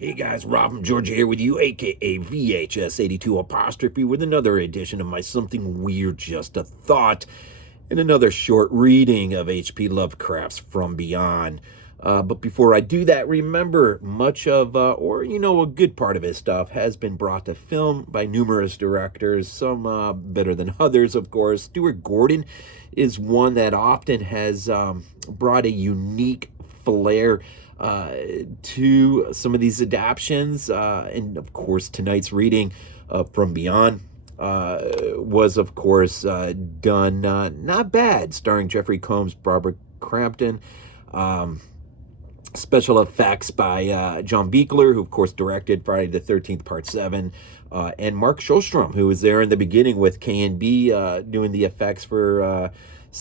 Hey guys, Rob from Georgia here with you, aka VHS82 apostrophe, with another edition of my Something Weird Just a Thought, and another short reading of H.P. Lovecraft's From Beyond. But before I do that, remember, much of, a good part of his stuff has been brought to film by numerous directors, some better than others, of course. Stuart Gordon is one that often has brought a unique flair to some of these adaptions. And of course, tonight's reading From Beyond was, of course, done not bad, starring Jeffrey Combs, Barbara Crampton. Special effects by John Buechler, who, of course, directed Friday the 13th, Part 7. And Mark Schulstrom, who was there in the beginning with K&B doing the effects for,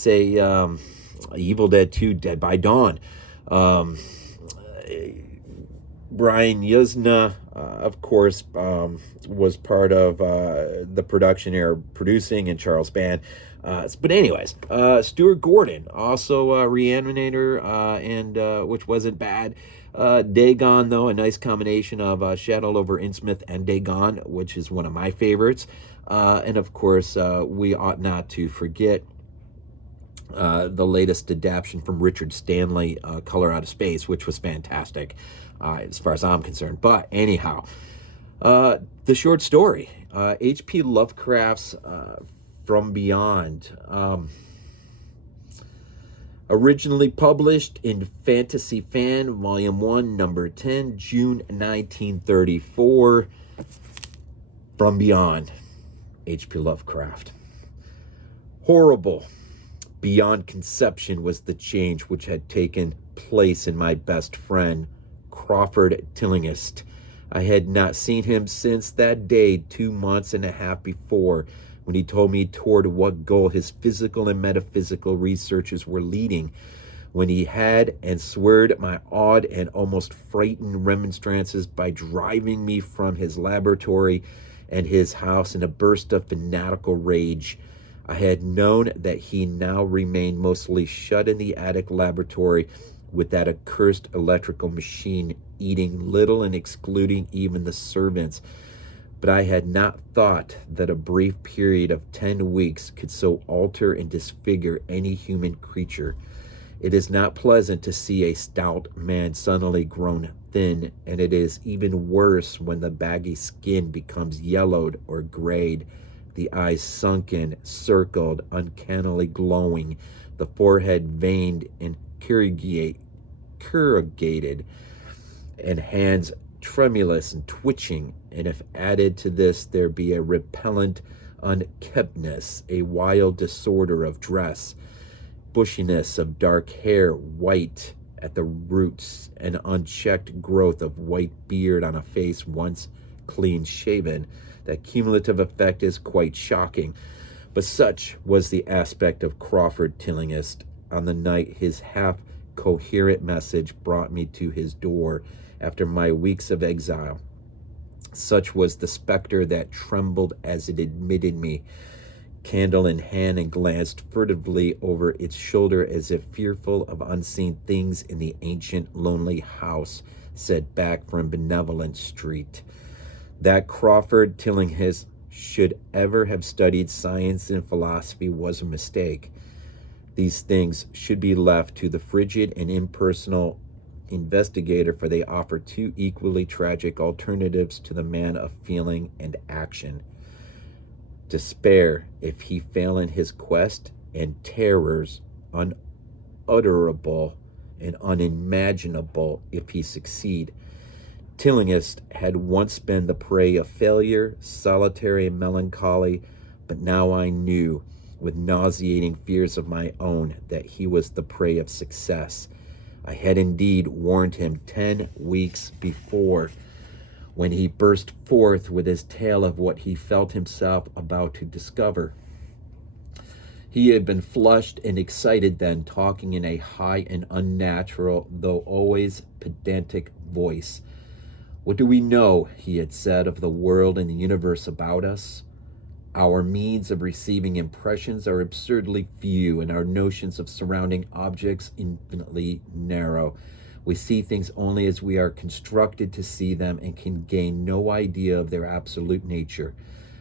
Evil Dead 2, Dead by Dawn. Brian Yuzna, of course, was part of the production here, producing, and Charles Band. But anyways, Stuart Gordon, also Reanimator, and which wasn't bad. Dagon, though, a nice combination of Shadow over Innsmouth and Dagon, which is one of my favorites. And of course, we ought not to forget the latest adaptation from Richard Stanley, Color Out of Space, which was fantastic as far as I'm concerned. But anyhow, the short story, H.P. Lovecraft's From Beyond, originally published in Fantasy Fan, Volume 1, Number 10, June 1934. From Beyond, H.P. Lovecraft. Horrible beyond conception was the change which had taken place in my best friend, Crawford Tillinghast. I had not seen him since that day 2 months and a half before, when he told me toward what goal his physical and metaphysical researches were leading, when he had answered my awed and almost frightened remonstrances by driving me from his laboratory and his house in a burst of fanatical rage. I had known that he now remained mostly shut in the attic laboratory with that accursed electrical machine eating little and excluding even the servants. But I had not thought that a brief period of 10 weeks could so alter and disfigure any human creature. It is not pleasant to see a stout man suddenly grown thin, and it is even worse when the baggy skin becomes yellowed or grayed, the eyes sunken, circled, uncannily glowing, the forehead veined and corrugated, and hands tremulous and twitching. And if added to this there be a repellent unkemptness, a wild disorder of dress, bushiness of dark hair, white at the roots, an unchecked growth of white beard on a face once clean shaven, that cumulative effect is quite shocking. But such was the aspect of Crawford Tillinghast on the night his half-coherent message brought me to his door after my weeks of exile. Such was the specter that trembled as it admitted me, candle in hand, and glanced furtively over its shoulder as if fearful of unseen things in the ancient lonely house set back from Benevolent Street. That Crawford Tillinghast should ever have studied science and philosophy was a mistake. These things should be left to the frigid and impersonal investigator, for they offer two equally tragic alternatives to the man of feeling and action: despair if he fail in his quest, and terrors unutterable and unimaginable if he succeed. Tillinghast had once been the prey of failure, solitary and melancholy, but now I knew, with nauseating fears of my own, that he was the prey of success. I had indeed warned him 10 weeks before, when he burst forth with his tale of what he felt himself about to discover. He had been flushed and excited then, talking in a high and unnatural, though always pedantic voice. What do we know, he had said, of the world and the universe about us? Our means of receiving impressions are absurdly few, and our notions of surrounding objects infinitely narrow. We see things only as we are constructed to see them and can gain no idea of their absolute nature.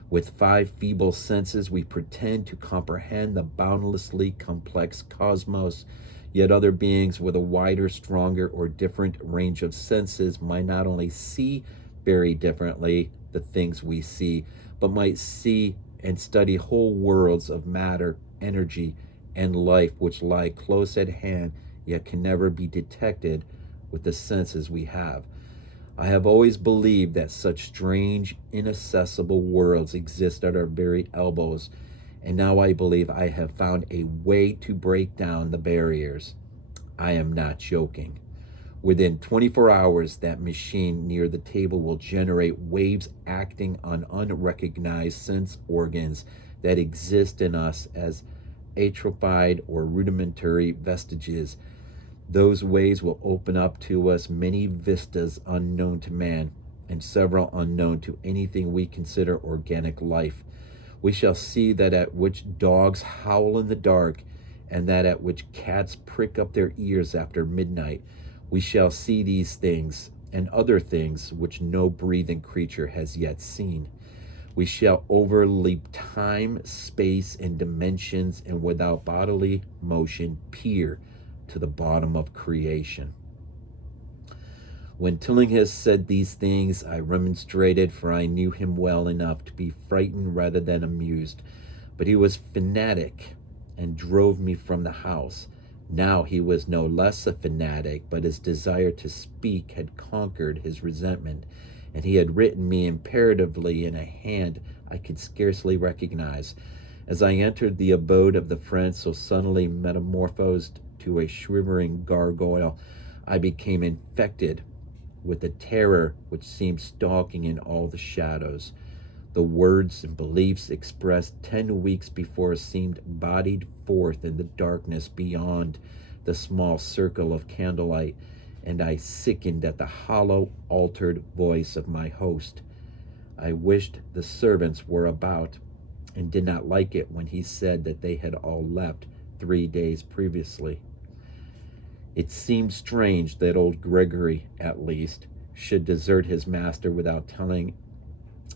With 5 feeble senses, we pretend to comprehend the boundlessly complex cosmos, yet other beings with a wider, stronger, or different range of senses might not only see very differently the things we see, but might see and study whole worlds of matter, energy, and life which lie close at hand, yet can never be detected with the senses we have. I have always believed that such strange, inaccessible worlds exist at our very elbows, and now I believe I have found a way to break down the barriers. I am not joking. Within 24 hours, that machine near the table will generate waves acting on unrecognized sense organs that exist in us as atrophied or rudimentary vestiges. Those waves will open up to us many vistas unknown to man, and several unknown to anything we consider organic life. We shall see that at which dogs howl in the dark, and that at which cats prick up their ears after midnight. We shall see these things, and other things which no breathing creature has yet seen. We shall overleap time, space, and dimensions, and without bodily motion peer to the bottom of creation. When Tillinghast said these things, I remonstrated, for I knew him well enough to be frightened rather than amused. But he was fanatic and drove me from the house. Now he was no less a fanatic, but his desire to speak had conquered his resentment, and he had written me imperatively in a hand I could scarcely recognize. As I entered the abode of the friend so suddenly metamorphosed to a shivering gargoyle, I became infected with a terror which seemed stalking in all the shadows. The words and beliefs expressed 10 weeks before seemed bodied forth in the darkness beyond the small circle of candlelight, and I sickened at the hollow, altered voice of my host. I wished the servants were about, and did not like it when he said that they had all left 3 days previously. It seemed strange that old Gregory, at least, should desert his master without telling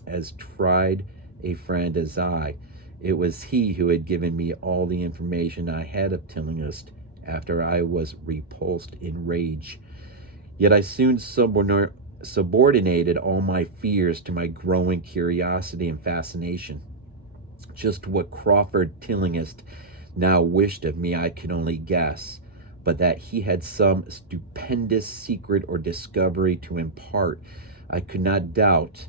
as tried a friend as I. It was he who had given me all the information I had of Tillinghast after I was repulsed in rage. Yet I soon subordinated all my fears to my growing curiosity and fascination. Just what Crawford Tillinghast now wished of me I could only guess, but that he had some stupendous secret or discovery to impart I could not doubt.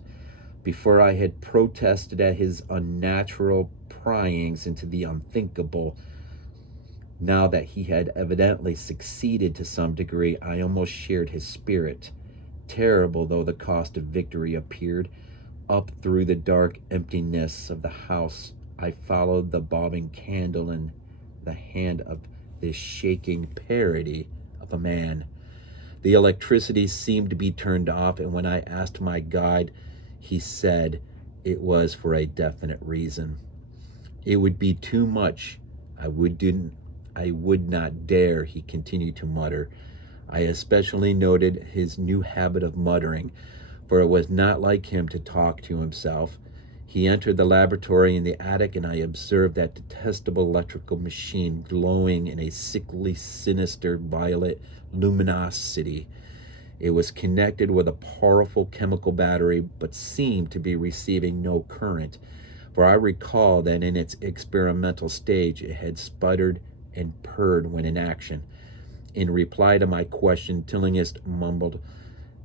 Before I had protested at his unnatural pryings into the unthinkable, now that he had evidently succeeded to some degree, I almost shared his spirit. Terrible though the cost of victory appeared, up through the dark emptiness of the house I followed the bobbing candle in the hand of this shaking parody of a man. The electricity seemed to be turned off, and when I asked my guide, he said it was for a definite reason. It would be too much. I would not dare, he continued to mutter. I especially noted his new habit of muttering, for it was not like him to talk to himself. He entered the laboratory in the attic, and I observed that detestable electrical machine glowing in a sickly, sinister violet luminosity. It was connected with a powerful chemical battery, but seemed to be receiving no current, for I recall that in its experimental stage it had sputtered and purred when in action. In reply to my question, Tillinghast mumbled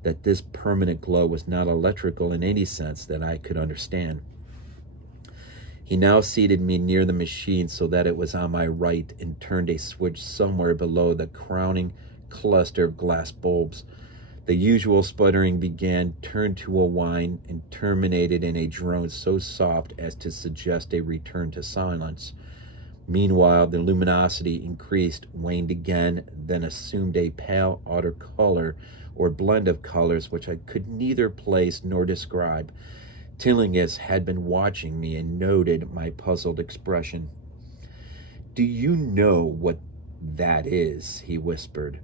that this permanent glow was not electrical in any sense that I could understand. He now seated me near the machine so that it was on my right, and turned a switch somewhere below the crowning cluster of glass bulbs. The usual sputtering began, turned to a whine, and terminated in a drone so soft as to suggest a return to silence. Meanwhile, the luminosity increased, waned again, then assumed a pale otter color, or blend of colors which I could neither place nor describe. Tillinghast had been watching me and noted my puzzled expression. "Do you know what that is?" he whispered.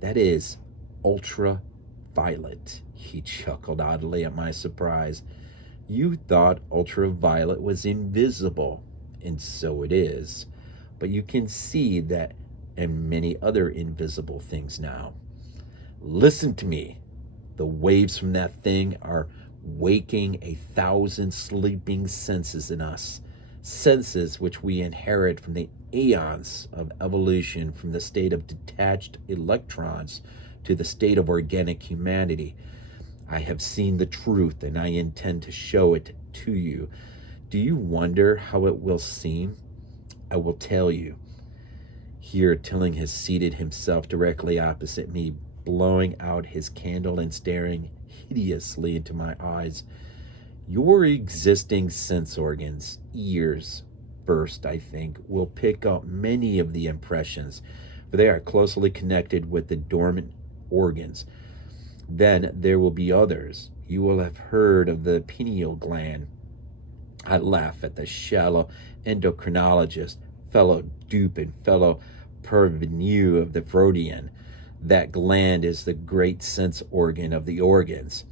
"That is ultraviolet. He chuckled oddly at my surprise. You thought ultraviolet was invisible, and so it is. But you can see that and many other invisible things now. Listen to me. The waves from that thing are waking 1,000 sleeping senses in us. Senses which we inherit from the eons of evolution, from the state of detached electrons to the state of organic humanity. I have seen the truth and I intend to show it to you. Do you wonder how it will seem? I will tell you. Here, Tilling has seated himself directly opposite me, blowing out his candle and staring hideously into my eyes. Your existing sense organs, ears first, I think, will pick up many of the impressions, for they are closely connected with the dormant organs. Then there will be others. You will have heard of the pineal gland. I laugh at the shallow endocrinologist, fellow dupe and fellow parvenu of the Freudian. That gland is the great sense organ of the organs.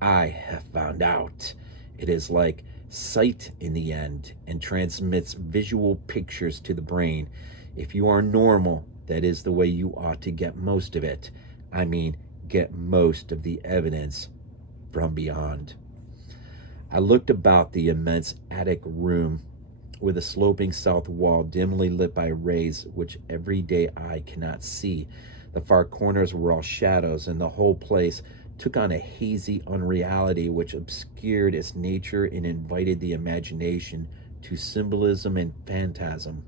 I have found out. It is like sight in the end and transmits visual pictures to the brain. If you are normal, that is the way you ought to get most of it. I mean, get most of the evidence from beyond. I looked about the immense attic room with a sloping south wall dimly lit by rays which everyday eye cannot see. The far corners were all shadows, and the whole place took on a hazy unreality which obscured its nature and invited the imagination to symbolism and phantasm.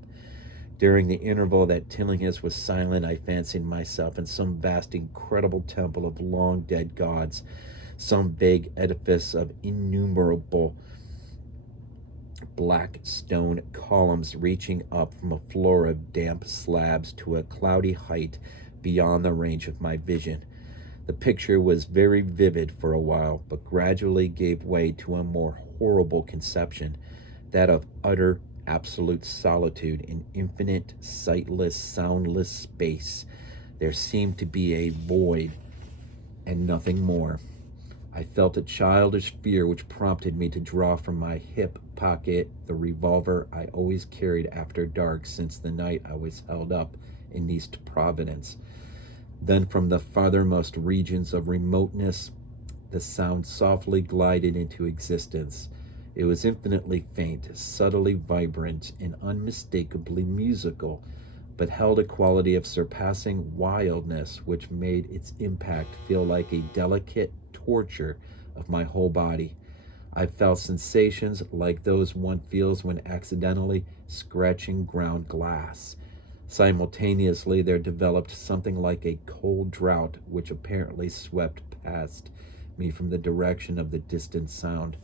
During the interval that Tillinghast was silent, I fancied myself in some vast, incredible temple of long dead gods, some vague edifice of innumerable black stone columns reaching up from a floor of damp slabs to a cloudy height beyond the range of my vision. The picture was very vivid for a while, but gradually gave way to a more horrible conception, that of utter, absolute solitude in infinite, sightless, soundless space. There seemed to be a void and nothing more. I felt a childish fear which prompted me to draw from my hip pocket the revolver I always carried after dark since the night I was held up in East Providence. Then from the farthermost regions of remoteness, the sound softly glided into existence. It was infinitely faint, subtly vibrant, and unmistakably musical, but held a quality of surpassing wildness which made its impact feel like a delicate torture of my whole body. I felt sensations like those one feels when accidentally scratching ground glass. Simultaneously, there developed something like a cold drought which apparently swept past me from the direction of the distant sound.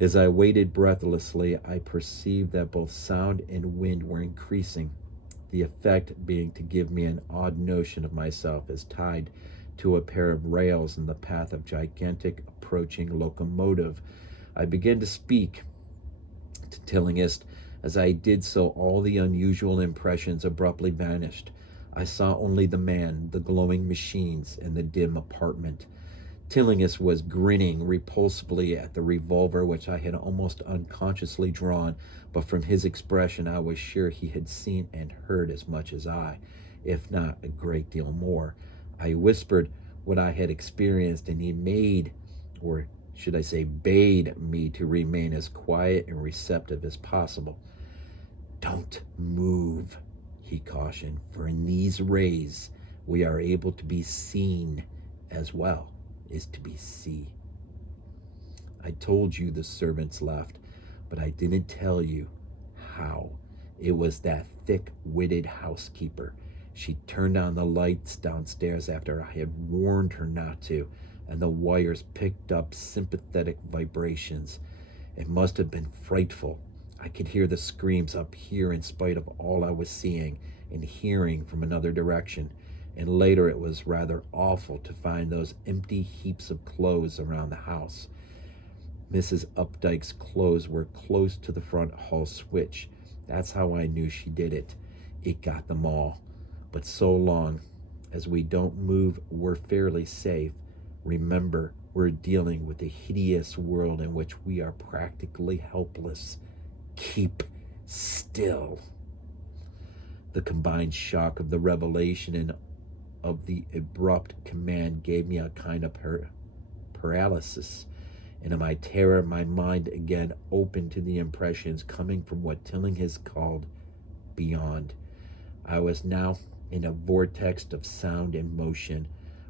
As I waited breathlessly, I perceived that both sound and wind were increasing, the effect being to give me an odd notion of myself as tied to a pair of rails in the path of gigantic approaching locomotive. I began to speak to Tillinghast. As I did so, all the unusual impressions abruptly vanished. I saw only the man, the glowing machines, and the dim apartment. Tillinghast was grinning repulsively at the revolver which I had almost unconsciously drawn, but from his expression I was sure he had seen and heard as much as I, if not a great deal more. I whispered what I had experienced, and he made, or should I say bade me to remain as quiet and receptive as possible. Don't move, he cautioned, for in these rays we are able to be seen as well as to be seen. I told you the servants left, but I didn't tell you how. It was that thick-witted housekeeper. She turned on the lights downstairs after I had warned her not to, and the wires picked up sympathetic vibrations. It must have been frightful. I could hear the screams up here in spite of all I was seeing and hearing from another direction, and later it was rather awful to find those empty heaps of clothes around the house. Mrs. Updike's clothes were close to the front hall switch. That's how I knew she did it. It got them all. But so long, As we don't move, we're fairly safe. Remember, we're dealing with a hideous world in which we are practically helpless. Keep still. The combined shock of the revelation and of the abrupt command gave me a kind of paralysis. And in my terror, my mind again opened to the impressions coming from what Tillinghast called beyond. I was now in a vortex of sound and motion,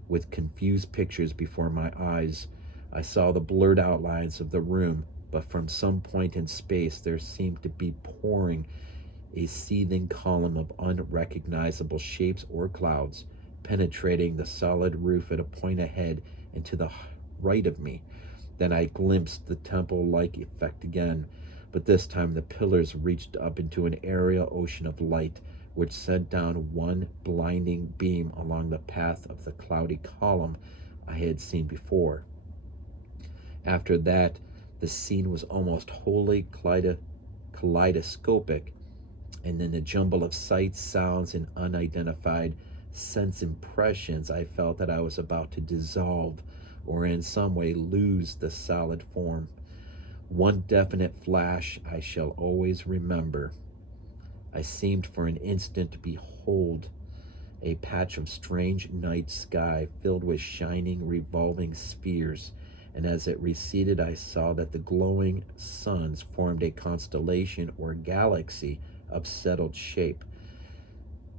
with confused pictures before my eyes. I saw the blurred outlines of the room, but from some point in space there seemed to be pouring a seething column of unrecognizable shapes or clouds, penetrating the solid roof at a point ahead and to the right of me. Then I glimpsed the temple-like effect again, but this time the pillars reached up into an aerial ocean of light, which sent down one blinding beam along the path of the cloudy column I had seen before. After that, the scene was almost wholly kaleidoscopic, and in the jumble of sights, sounds, and unidentified sense impressions, I felt that I was about to dissolve or in some way lose the solid form. One definite flash I shall always remember. I seemed for an instant to behold a patch of strange night sky filled with shining, revolving spheres, and as it receded I saw that the glowing suns formed a constellation or galaxy of settled shape,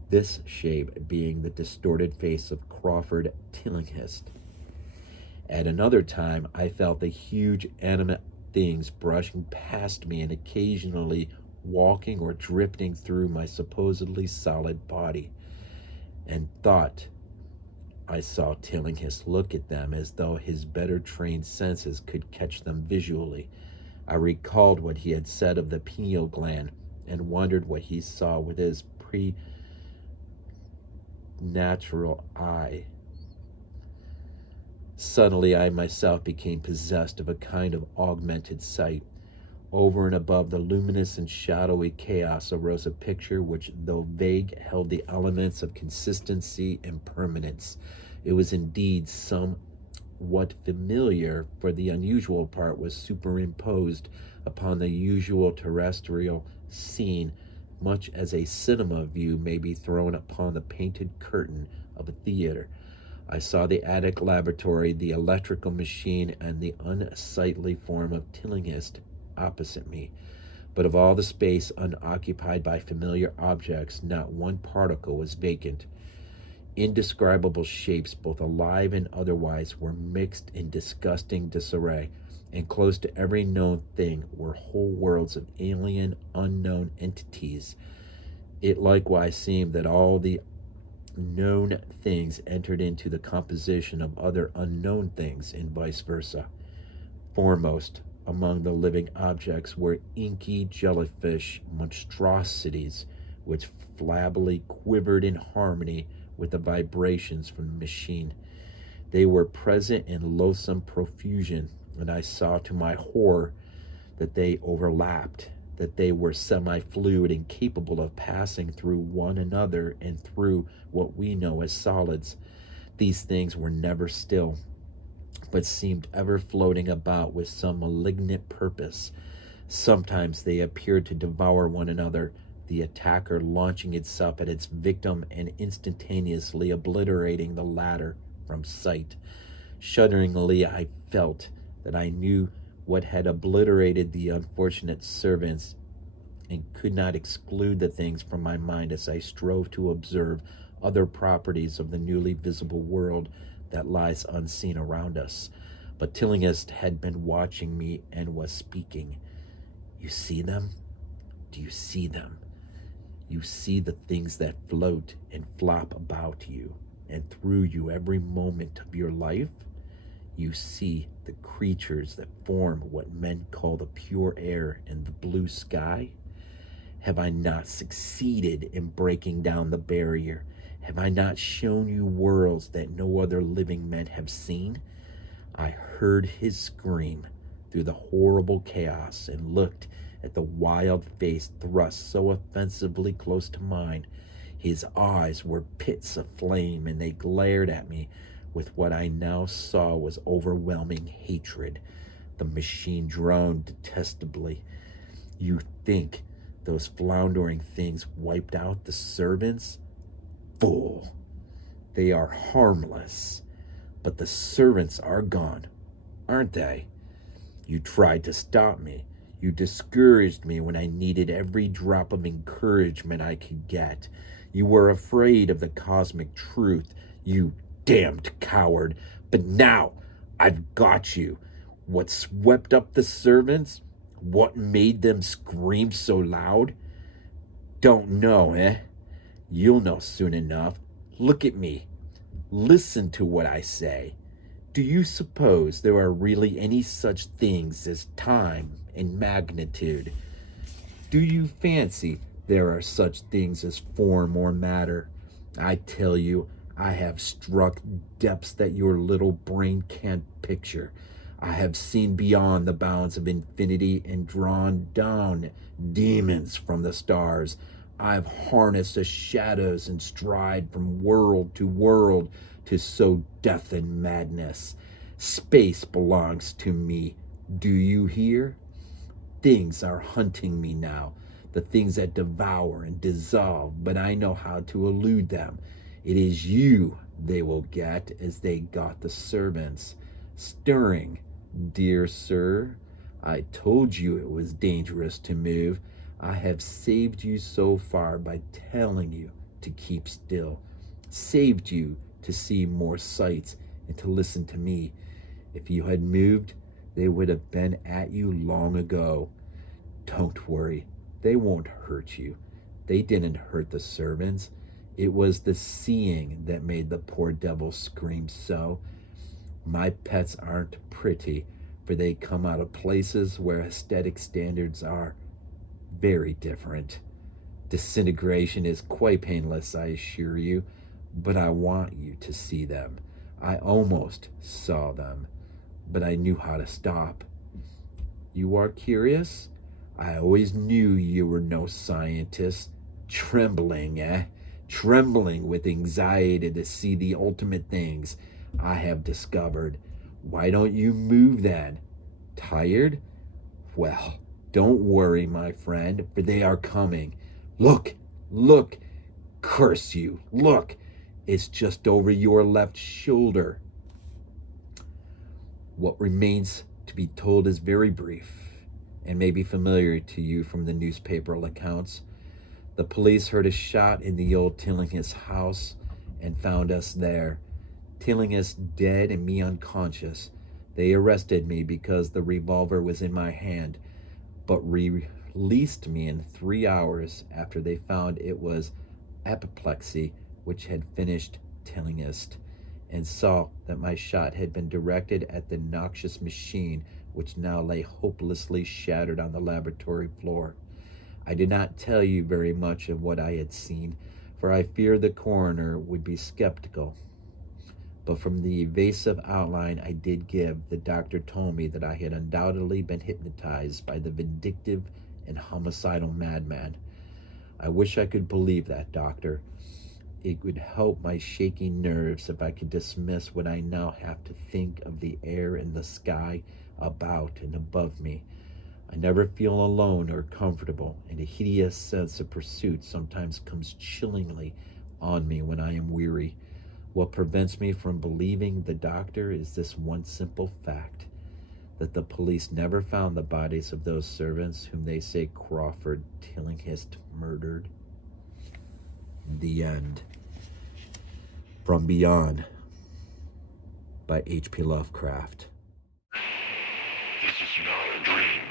this shape being the distorted face of Crawford Tillinghast. At another time I felt the huge animate things brushing past me and occasionally walking or drifting through my supposedly solid body, and thought I saw Tillinghast look at them as though his better trained senses could catch them visually. I recalled what he had said of the pineal gland and wondered what he saw with his preternatural eye. Suddenly I myself became possessed of a kind of augmented sight. Over and above the luminous and shadowy chaos arose a picture which, though vague, held the elements of consistency and permanence. It was indeed somewhat familiar, for the unusual part was superimposed upon the usual terrestrial scene, much as a cinema view may be thrown upon the painted curtain of a theater. I saw the attic laboratory, the electrical machine, and the unsightly form of Tillinghast opposite me. But of all the space unoccupied by familiar objects, not one particle was vacant. Indescribable shapes, both alive and otherwise, were mixed in disgusting disarray, and close to every known thing were whole worlds of alien, unknown entities. It likewise seemed that all the known things entered into the composition of other unknown things, and vice versa. Foremost among the living objects were inky jellyfish monstrosities, which flabbily quivered in harmony with the vibrations from the machine. They were present in loathsome profusion, and I saw to my horror that they overlapped, that they were semi-fluid and capable of passing through one another and through what we know as solids. These things were never still, but seemed ever floating about with some malignant purpose. Sometimes they appeared to devour one another, the attacker launching itself at its victim and instantaneously obliterating the latter from sight. Shudderingly I felt that I knew what had obliterated the unfortunate servants, and could not exclude the things from my mind as I strove to observe other properties of the newly visible world that lies unseen around us. But Tillinghast had been watching me and was speaking. "You see them? Do you see them? You see the things that float and flop about you and through you every moment of your life? You see the creatures that form what men call the pure air and the blue sky? Have I not succeeded in breaking down the barrier? Have I not shown you worlds that no other living men have seen?" I heard his scream through the horrible chaos and looked at the wild face thrust so offensively close to mine. His eyes were pits of flame, and they glared at me with what I now saw was overwhelming hatred. The machine droned detestably. You think those floundering things wiped out the servants? Fool! They are harmless. But the servants are gone, aren't they? You tried to stop me. You discouraged me when I needed every drop of encouragement I could get. You were afraid of the cosmic truth, you damned coward. But now I've got you. What swept up the servants? What made them scream so loud? Don't know, eh? You'll know soon enough. Look at me. Listen to what I say. Do you suppose there are really any such things as time and magnitude? Do you fancy there are such things as form or matter? I tell you, I have struck depths that your little brain can't picture. I have seen beyond the bounds of infinity and drawn down demons from the stars. I've harnessed the shadows and stride from world to sow death and madness. Space belongs to me. Do you hear? Things are hunting me now, the things that devour and dissolve, but I know how to elude them. It is you they will get as they got the servants. Stirring, dear sir. I told you it was dangerous to move. I have saved you so far by telling you to keep still. Saved you to see more sights and to listen to me. If you had moved, they would have been at you long ago. Don't worry, they won't hurt you. They didn't hurt the servants. It was the seeing that made the poor devil scream so. My pets aren't pretty, for they come out of places where aesthetic standards are very different. Disintegration is quite painless, I assure you, but I want you to see them. I almost saw them, but I knew how to stop. You are curious? I always knew you were no scientist. Trembling, eh? Trembling with anxiety to see the ultimate things I have discovered. Why don't you move then? Tired? Well, don't worry, my friend, for they are coming. Look, look, curse you, look. It's just over your left shoulder. What remains to be told is very brief and may be familiar to you from the newspaper accounts. The police heard a shot in the old Tillinghast house and found us there. Tillinghast dead and me unconscious. They arrested me because the revolver was in my hand, but released me in 3 hours after they found it was apoplexy which had finished Tillinghast, and saw that my shot had been directed at the noxious machine which now lay hopelessly shattered on the laboratory floor. I did not tell you very much of what I had seen, for I feared the coroner would be skeptical. But from the evasive outline I did give, the doctor told me that I had undoubtedly been hypnotized by the vindictive and homicidal madman. I wish I could believe that, doctor. It would help my shaking nerves if I could dismiss what I now have to think of the air and the sky about and above me. I never feel alone or comfortable, and a hideous sense of pursuit sometimes comes chillingly on me when I am weary. What prevents me from believing the doctor is this one simple fact, that the police never found the bodies of those servants whom they say Crawford Tillinghast murdered. The End. From Beyond by H.P. Lovecraft. This is not a dream.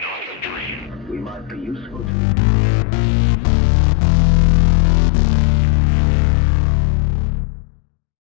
Not a dream. We might be useful to